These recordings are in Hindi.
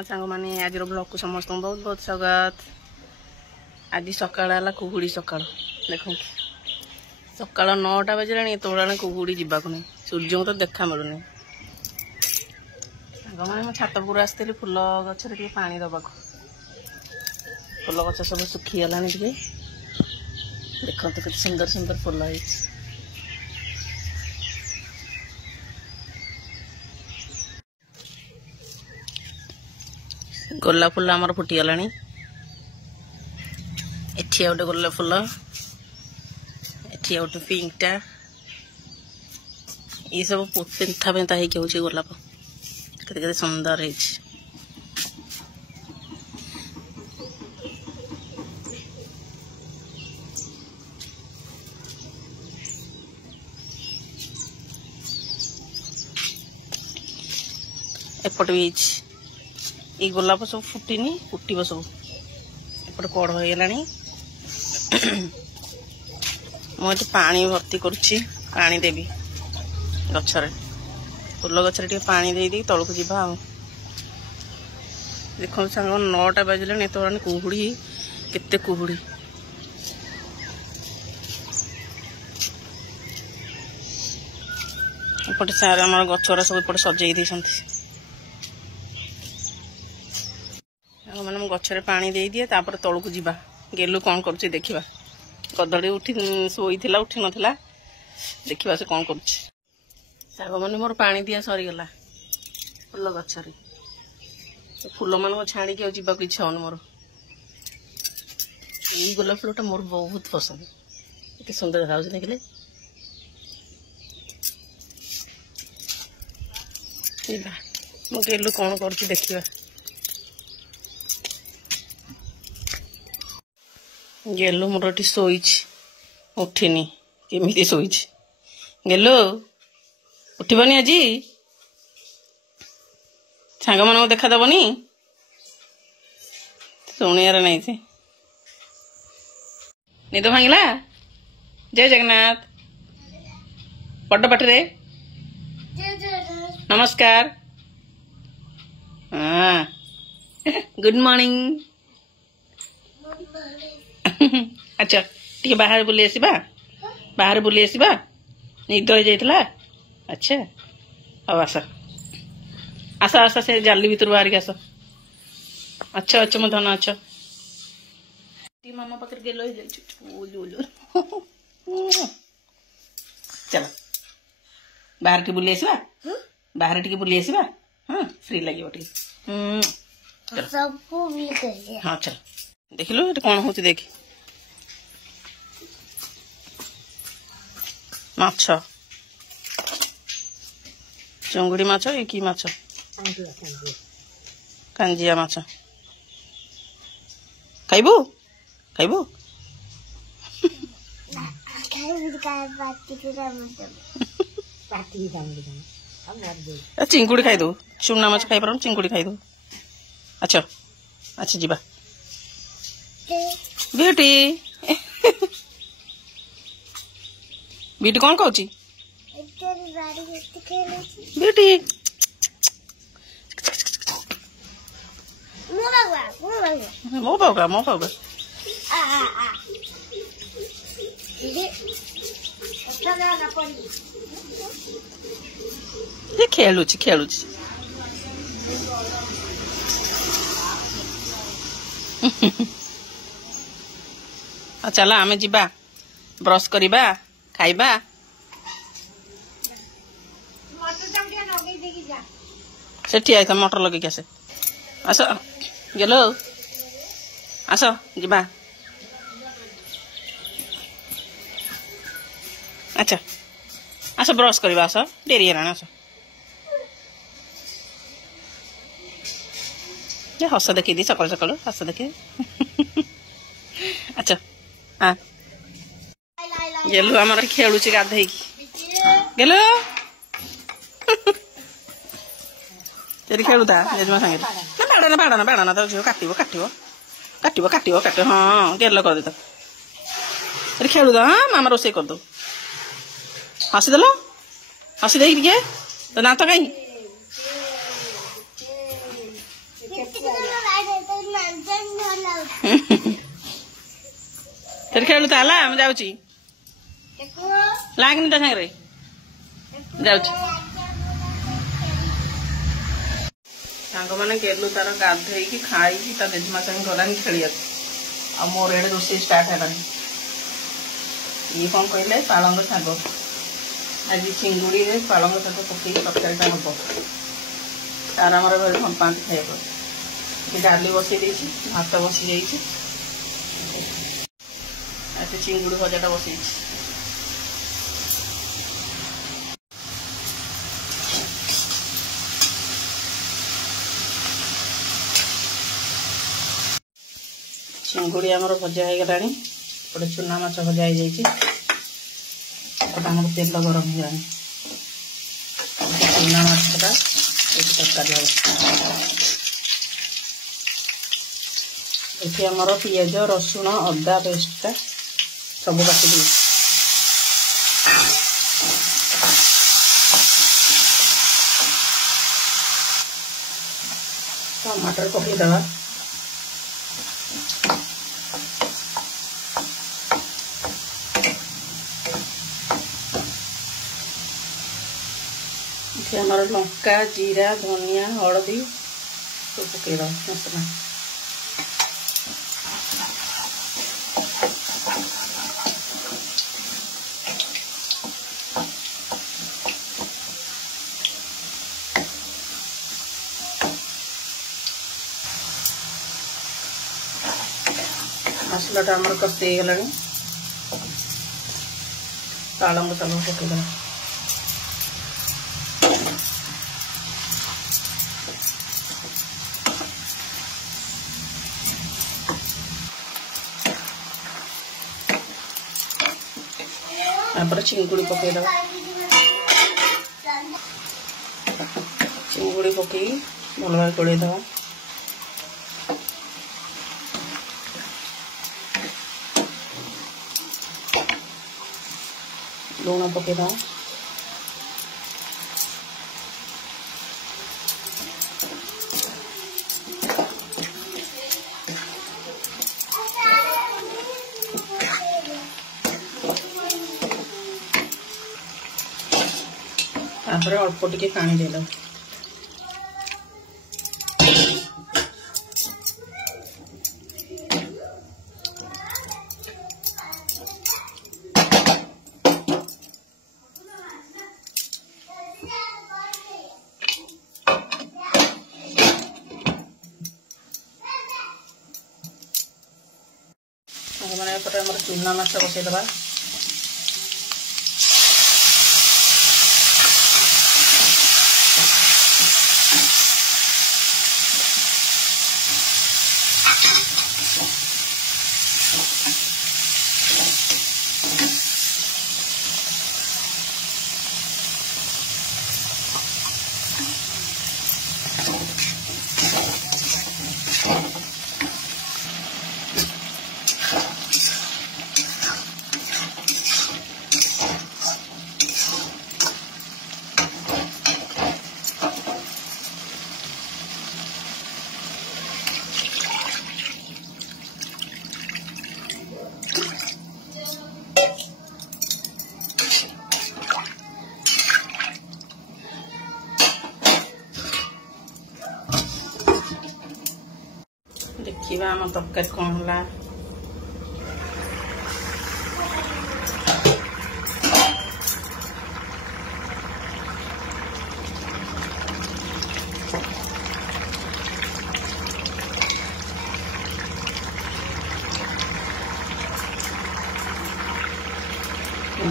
जगन्नाथ सांग मैंने आज ब्लॉग को समस्त बहुत बहुत स्वागत। आज सकाल कुहुड़ी सकाल देखो सकाल 9टा बजे तोड़ा कुहुड़ी जावाक नहीं सूर्य को तो देखा मिलूनी। मैंने मैं छात पूरा आसती फुल गच पा दबा फुल गच सब सुखीगला देखो तो कितने सुंदर सुंदर फुल है। गोलाप फुल आमर फुटीगला एठी गोटे गोलाप फुल एठी गोटे पिंकटा ये सब पेंथा पेंथा हो गोलाप केते सुंदर है। एपट भी ये गोलाप सब फुटीनी फुटब सब एपटे कड़ हो गला मुझे पानी भर्ती करुच्ची पानी देवी गचरे फुल गचरे पानी दे दी तौक जा देखो सांग 9टा बजले तो कुहुड़ी केते कुहुड़ी एपटे सारे आम गचरा सब एपटे सजे दी मैंने गचरे पानी दे दिए तापर तौक जा गेलु कौन कर देखा कदड़ी उठी शोई उठी नाला देखा से कौन कर मैंने मोर पानी दिया सरीगला फुल गचरे फुल मान छाणी जावाक इच्छा होनी मोर ये गोलाप फुलटा मोर बहुत पसंद ये सुंदर देखा देखले मो गेलु कौन कर देखा गेलु मोर शोई उठिनी केमी शोई गेलु उठबनी आज सांग मान देखा दबनी शुणियार नहीं से निद भांगला। जय जगन्नाथ बड़ पाटे नमस्कार हाँ गुड मॉर्निंग। अच्छा टी बाहर बुली आसवा बाहर बुली आसवा निद हो जाइला। अच्छा अब आस आस आस से जाली भर बाहर के आस। अच्छा अच्छा मैं धन अच्छा मामा पाखे गेलो चलो बाहर के बुली आसवा बाहर टी बुली आसवा हाँ फ्री लगे हाँ चल देख लो ये कौन हो देख माछ चुंगुड़ी माछ ये की माछ कांजिया माछ खाइबू खाइबू चिंगुड़ी खाई दो चुना माछ खाई पार चिंगुड़ी खाई दो। अच्छा अच्छा जीवा ब्यूटी ब्यूटी कौन कहूँ ब्यूटी मो पाऊगा ये खेलुची चला आमे जीबा ब्रश करिबा खाइबा सेठी आइता मटर लगे आसे आस गेलो आस जीबा। अच्छा आस ब्रश करिबा आस डेरी है आस हस देखी दी सकाल सकाल हस देखी अच्छा हाँ गेलु आमर खेलुची गाधे गेलु तेरी खेलुता जेजमा सांगे ना बाड़ाना तो झील काटो हाँ गेल कर दे तो खेलु हाँ मामा रोसे कर दो हसीदेल हसी दे तो दात कहीं ସେଠି ଖେଳୁ ତାହେଲା ଆମେ ଯାଉଛି ଲାଗନି ତା ସାଙ୍ଗରେ ଯାଉଛି। ସାଙ୍ଗମାନେ ଗେଲୁ ତାର ଗାଧେଇକି ଖାଇକି ତା ଜେଜେମା ସାଙ୍ଗେ ଗଲାନି ଖେଳିବାକୁ। ଆଉ ମୋର ଏଡେ ରୋଷେଇ ଷ୍ଟାର୍ଟ ହେଲାନି। ଇଏ କଣ କହିଲେ ପାଳଙ୍ଗ ଶାଗ, ଆଜି ଚିଙ୍ଗୁଡିରେ ପାଳଙ୍ଗ ଶାଗ ପକେଇକି ତରକାରୀଟା ହବ। ତାର ଆମର ଘରେ ଭଲ ପାଆନ୍ତି ଖାଇବାକୁ। ଡାଲି ବସେଇ ଦେଇଛି, ଭାତ ବସି ଯାଇଛି, ଆଉ ସେ ଚିଙ୍ଗୁଡି ଭଜାଟା ବସେଇଛି। ଚିଙ୍ଗୁଡି ଆମର ଭଜା ହେଇଗଲାଣି। ଗୋଟେ ଚୁନା ମାଛ ଭଜା ହେଇଯାଇଛି। ଏପଟେ ଆମର ତେଲ ଗରମ ହେଇଗଲାଣି। ଚୁନା ମାଛଟା ଏଠି ତରକାରୀ ହବ। ଏଠି ଆମର ପିଆଜ ରସୁଣ ଅଦା ପେଷ୍ଟଟା ସବୁ ବାଟି ଦେଇଛି। ଟମାଟର ପକେଇଦେବା। ଏଠି ଆମର ଲଙ୍କା ଜିରା ଧନିଆ ହଳଦୀ ସବୁ ପକେଇଦେବା ମସଲା। ମସଲାଟା ଆମର କଷି ହେଇଗଲାଣି। ପାଳଙ୍ଗ ଶାଗ ପକେଇଦେବା। ତାପରେ ଚିଙ୍ଗୁଡ଼ି ପକେଇଦେବା। ଚିଙ୍ଗୁଡ଼ି ପକେଇ ଭଲ ଭାବେ ଗୋଳେଇଦେବା। ଲୁଣ ପକେଇଦେବା। ତାପରେ ଅଳ୍ପ ଟିକେ ପାଣି ଦେଇଦେବା। ମାନେ ଏପଟେ ଆମର ଚୁନା ମାଛ ବସେଇଦେବା। ଦେଖିବା ଆମ ତରକାରୀ କଣ ହେଲା।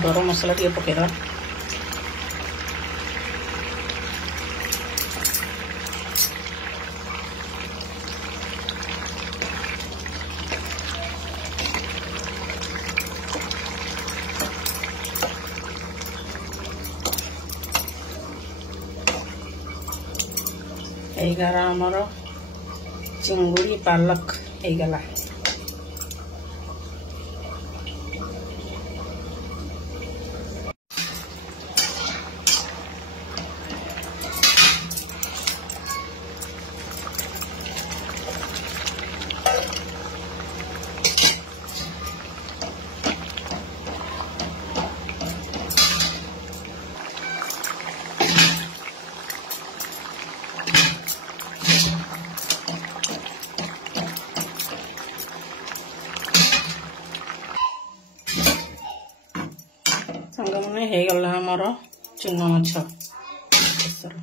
ଗରମ ମସଲା ଟିକେ ପକେଇଦେବା। ହେଇଗଲା ଆମର ଚିଙ୍ଗୁଡ଼ି ପାଲକ ହେଇଗଲା। ସାଙ୍ଗମାନେ ହେଇଗଲା ଆମର ଚୁନା ମାଛ ବେସର।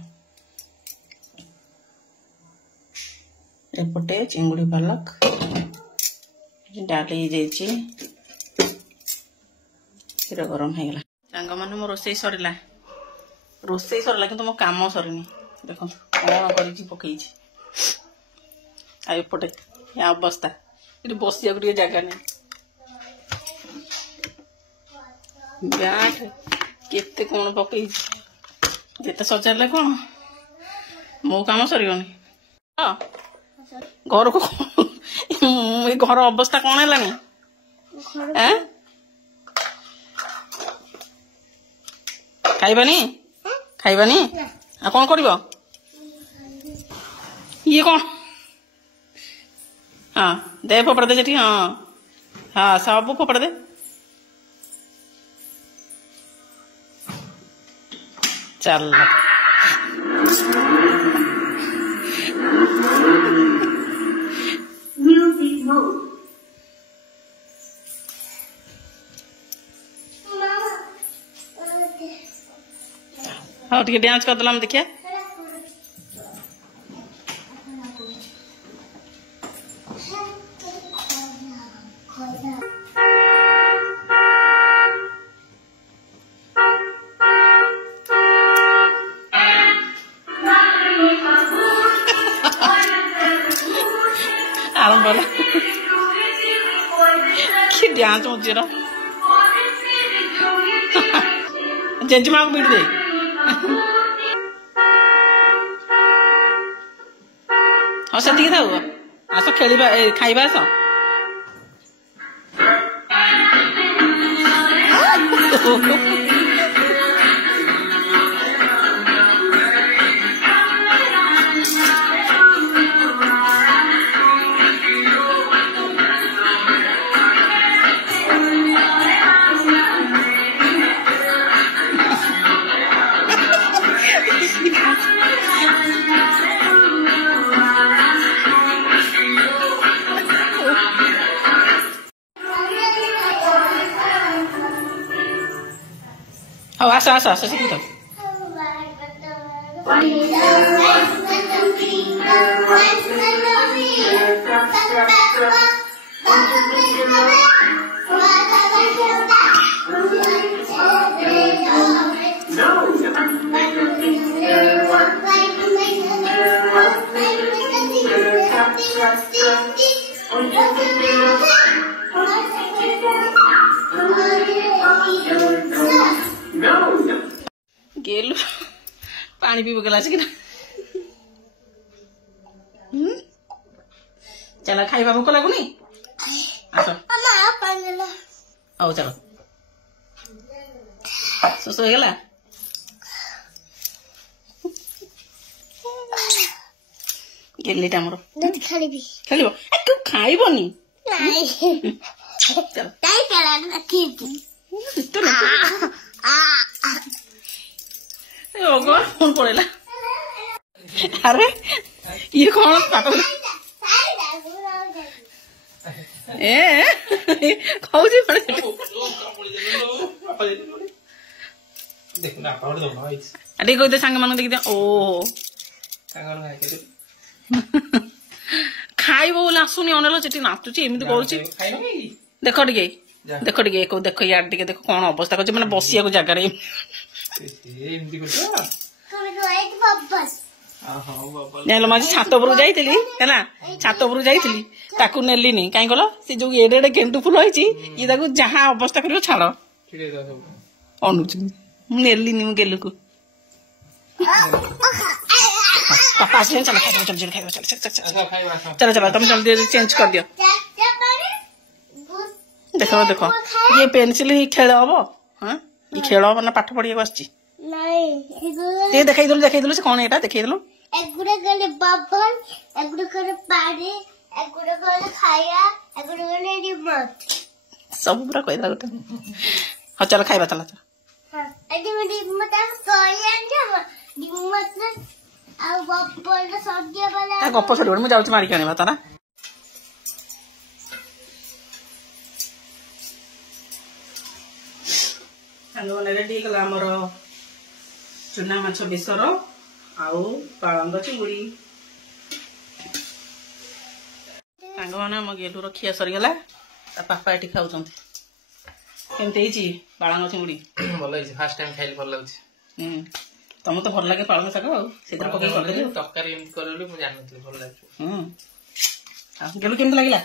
ଏପଟେ ଚିଙ୍ଗୁଡ଼ି ପାଲକ ଡାଲି ହେଇଯାଇଛି, କ୍ଷୀର ଗରମ ହେଇଗଲା। ସାଙ୍ଗମାନେ ମୋ ରୋଷେଇ ସରିଲା କିନ୍ତୁ ମୋ କାମ ସରିନି। ଦେଖନ୍ତୁ କ'ଣ କରିଛି ପକେଇଛି। ଆଉ ଏପଟେ ଅବସ୍ଥା, ଏଠି ବସିବାକୁ ଟିକେ ଜାଗା ନାହିଁ। ବ୍ୟାଗ କେତେ କ'ଣ ପକେଇଛି, ଯେତେ ସଜାଡ଼ିଲେ କ'ଣ ମୋ କାମ ସରିବନି। ଘରକୁ ଏ ଘର ଅବସ୍ଥା କ'ଣ ହେଲାଣି? ଖାଇବାନି ଆଉ କ'ଣ କରିବ? ଇଏ କ'ଣ? ହଁ ଦେ ଫୋପଡ଼ା ଦେ ସେଠି। ହଁ ସବୁ ଫୋପଡ଼ା ଦେ। ଚାଲ हाँ ठीक डांस करदेला देखिए। आरंभ कि डांस मुझे जेजेमा को बीट दे। हाँ से था आस खेलवा खाइबा आस Oh, asa segitu. गेलु पानी पी गला कि चल खाइबा भोक लगुनी आस चलो शोष हो गला गेलीटा मोर खेल खाइबनी चल फोन पड़ेगा। अरे ये कौन पाठ खाऊची पड़े अरे कहते सांग मान देखी ओ खाइब बोले आसुनी अनेल से नाचुची एमती करुची देख टे देख यार टे देख कौन अवस्था कर मैंने बसिया जगार जान मैं छात उपरू जाइली है छात उपरू जाइली ताकू नेलिनी कहीं कल सी जो एडे एडे गेंडु फुल होती ये जहाँ अवस्था कर छाड़ अनुची नेलिनी गेलु को पापा चल चल चल चल तुम जल्दी चेंज कर दियो। देख देख ये पेनसिल ही खेल हम हाँ ये खेल हम ना पाठ पढ़िया आस देखा देलु से कौन एटा देखा देलु सब पूरा कह गोटे हाँ चल खाइबा चल गप सर मुझे जाऊँ मारिक आने तारा सामने रेडी गला आमर चुना माछ बेसर आउ पालंग चिंगुड़ी सांग मैंने आम गेलुर खिया सरीगला पापा ये खाऊँ केमती पालंग चिंगुड़ी भल फास्ट टाइम खाइल भल लगे तुम तो भल लगे पालंग शाग पकई कर तरकारी एमती कर जानी भल लगे गेलु केमती लगे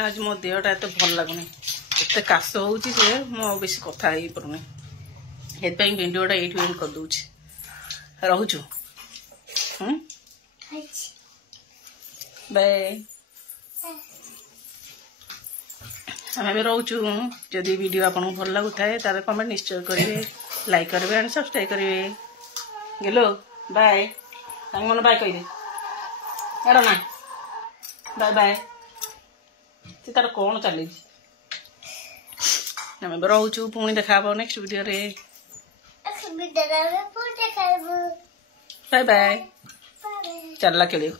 आज मो देहटा एत भल लगुनि एत काश हो बेस कथा पारुनी भिडियोटा ये एंड कर दूची रोचु बाय आम रोचु जदि वीडियो आपको भल लगुए तार कमेंट निश्चय करेंगे लाइक करेंगे एंड सब्सक्राइब करेंगे गेलो बाय सांग मन बाय कही यार ना बाय बाय से तार कौन चली आम रोचु पुणी देखा नेक्स्ट वीडियो रे बाय बाय चलला खेल